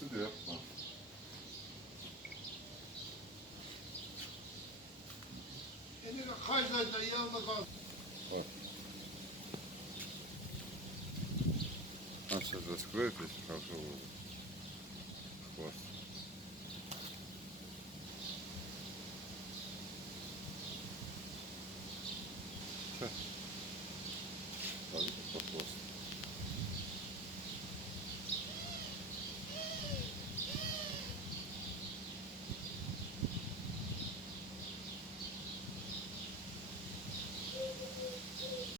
Acısı da yapma. Elini kaydayla yalnız al. Bak. А сейчас раскроет, если хорошо будет. Хвост.